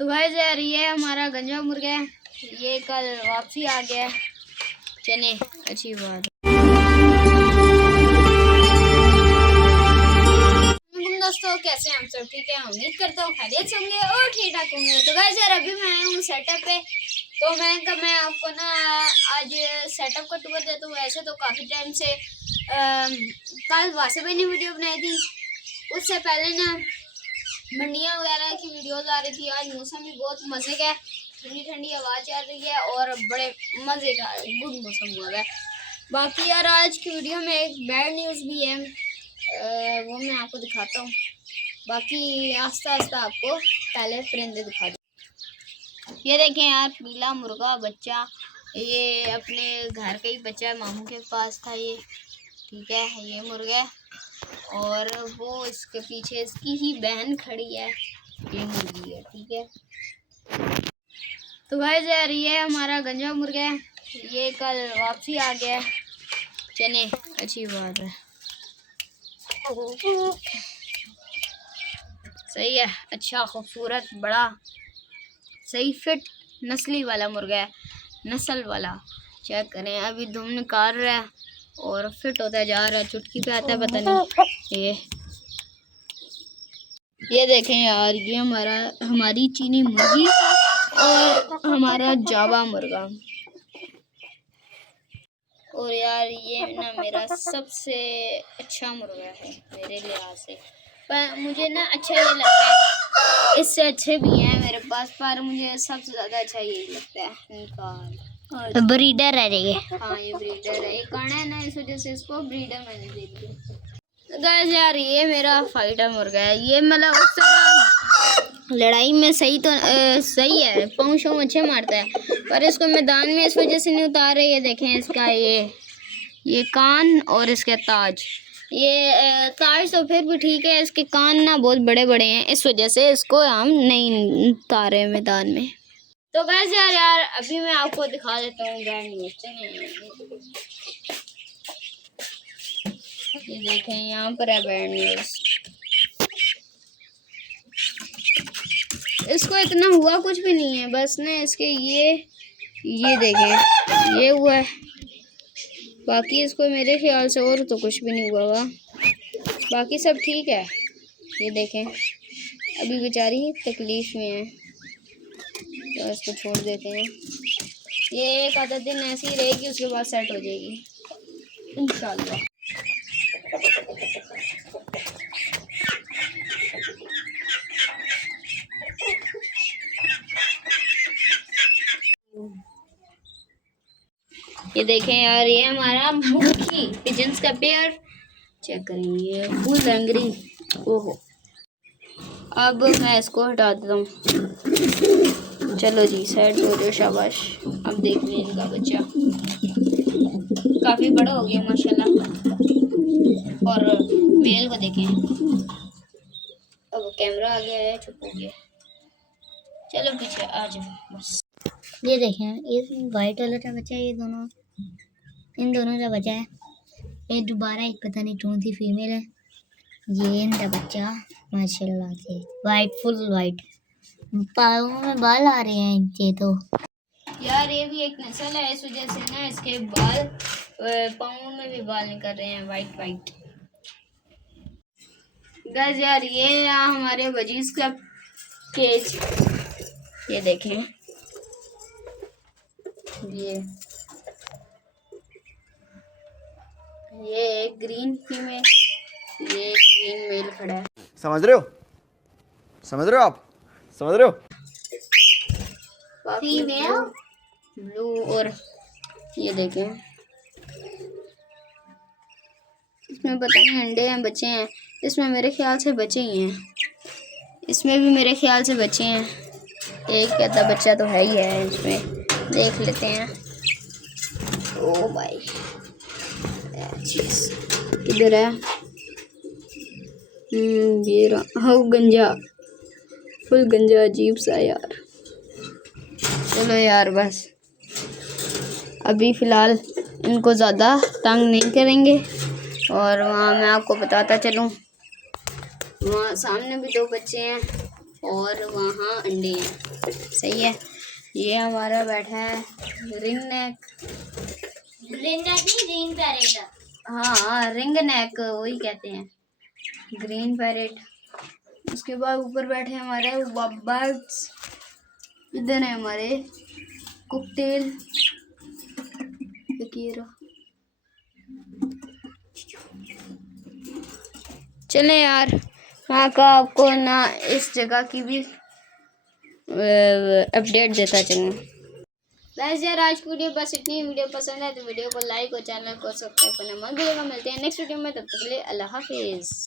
तो गाइस यार ये हमारा गंजा मुर्गा है, ये कल वापसी आ गया है। चने अच्छी बात है। दोस्तों कैसे हैं हम सब? ठीक है, उम्मीद करता हूँ खैरियत से होंगे और ठीक ठाक होंगे। तो गाइस यार अभी मैं आया हूँ सेटअप पे, तो मैं आपको ना आज सेटअप का टूर देता हूँ। वैसे तो काफ़ी टाइम से कल वासे भाई ने वीडियो बनाई थी, उससे पहले ना मंडियाँ वगैरह की वीडियोस आ रही थी। आज मौसम भी बहुत मज़े का है, ठंडी ठंडी हवा चल रही है और बड़े मज़े का गुड मौसम हुआ है। बाकी यार आज की वीडियो में एक बैड न्यूज़ भी है, वो मैं आपको दिखाता हूँ। बाकी आस्ता आस्ता आपको पहले परिंदे दिखा दूँ। ये देखें यार पीला मुर्गा बच्चा, ये अपने घर का ही बच्चा है, मामू के पास था ये। ठीक है, ये मुर्गा और वो इसके पीछे इसकी ही बहन खड़ी है, ये मुर्गी है। ठीक है, तो गाइस यार ये हमारा गंजा मुर्गा है, ये कल वापसी आ गया है। चने अच्छी बात है, सही है, अच्छा खूबसूरत बड़ा सही फिट नस्ली वाला मुर्गा है, नस्ल वाला। चेक करें, अभी धूम निकाल रहा है और फिट होता जा रहा है, चुटकी पे आता है पता नहीं। ये देखें यार ये हमारी चीनी मुर्गी और हमारा जावा मुर्गा। और यार ये ना मेरा सबसे अच्छा मुर्गा है मेरे लिहाज से, पर मुझे ना अच्छा ये लगता है, इससे अच्छे भी हैं मेरे पास, पर मुझे सबसे ज़्यादा अच्छा यही लगता है इनका। ब्रीडर है ये, हाँ ये ब्रीडर है, ये काना है ना, इस वजह से इसको ब्रीडर मैंने दे दिया। गाइस यार ये मेरा फाइटर मुर्गा है, ये मतलब उस तरह लड़ाई में सही तो सही है, पाँव शाँव अच्छे मारता है, पर इसको मैदान में इस वजह से नहीं उतारे। ये देखें इसका ये कान और इसके ताज, ये ताज तो फिर भी ठीक है, इसके कान ना बहुत बड़े बड़े हैं, इस वजह से इसको हम नहीं उतारे मैदान में। तो गाइस यार अभी मैं आपको दिखा देता हूँ ब्रांड न्यूज़। ये देखें यहाँ पर है बैड न्यूज़। इसको इतना हुआ कुछ भी नहीं है, बस ना इसके ये देखें ये हुआ है, बाकी इसको मेरे ख्याल से और तो कुछ भी नहीं हुआ हुआ, बाकी सब ठीक है। ये देखें अभी बेचारी तकलीफ में है, तो इसको छोड़ देते हैं, ये एक आधा दिन ऐसे ही रहेगी, उसके बाद सेट हो जाएगी इंशाल्लाह। ये देखें यार ये हमारा मुर्गी पिजन्स का पेयर, चेक करें ये फुल एंग्री। ओहो, अब मैं इसको हटा देता हूँ। चलो जी साइड हो जाओ, शाबाश। अब देख लें इनका बच्चा काफ़ी बड़ा हो गया माशाल्लाह, और मेल को देखें, अब कैमरा आ गया है, चुप हो गया। चलो पीछे आ जाओ बस। ये देखें ये वाइट वाला का बच्चा है, ये दोनों इन दोनों का बच्चा है, ये दोबारा एक पता नहीं कौन सी फीमेल है, ये इनका बच्चा माशाल्लाह से वाइट फुल वाइट, पाँव में बाल आ रहे हैं इनके। तो यार ये भी एक नस्ल है, इस वजह से ना इसके बाल पाँव में भी बाल निकल रहे हैं वाइट वाइट। गाइस यार ये हमारे वजीज का केज, ये देखें ये एक ग्रीन फीमेल, ये एक ग्रीन मेल खड़ा है। समझ रहे हो आप समझ रहे हो? फीमेल ब्लू, और ये देखें इसमें पता नहीं अंडे हैं बच्चे हैं, इसमें मेरे ख्याल से बच्चे ही हैं, इसमें भी मेरे ख्याल से बच्चे हैं, एक कहता बच्चा तो है ही है इसमें, देख लेते हैं। ओ भाई चीज़ किधर है? ये रहा गंजा, फुल गंजा अजीब सा यार। चलो यार बस अभी फ़िलहाल इनको ज़्यादा तंग नहीं करेंगे, और वहाँ मैं आपको बताता चलूँ, वहाँ सामने भी दो बच्चे हैं, और वहाँ अंडे हैं। सही है। ये हमारा बैठा है रिंग नेक। रिंग नहीं, ग्रीन पैरेट। हाँ रिंग नेक वही कहते हैं, ग्रीन पैरेट। उसके बाद ऊपर बैठे हमारे बर्ड्स। इधर है हमारे कुकटेल फकीरा। चले यार, वहाँ का आपको ना इस जगह की भी अपडेट देता चलूँ। वैसे यार आज की वीडियो बस इतनी। वीडियो पसंद है तो वीडियो को लाइक और चैनल को सब्सक्राइब करना मत भूलिएगा। मिलते हैं नेक्स्ट वीडियो में, तब तक के लिए अल्लाह हाफिज़।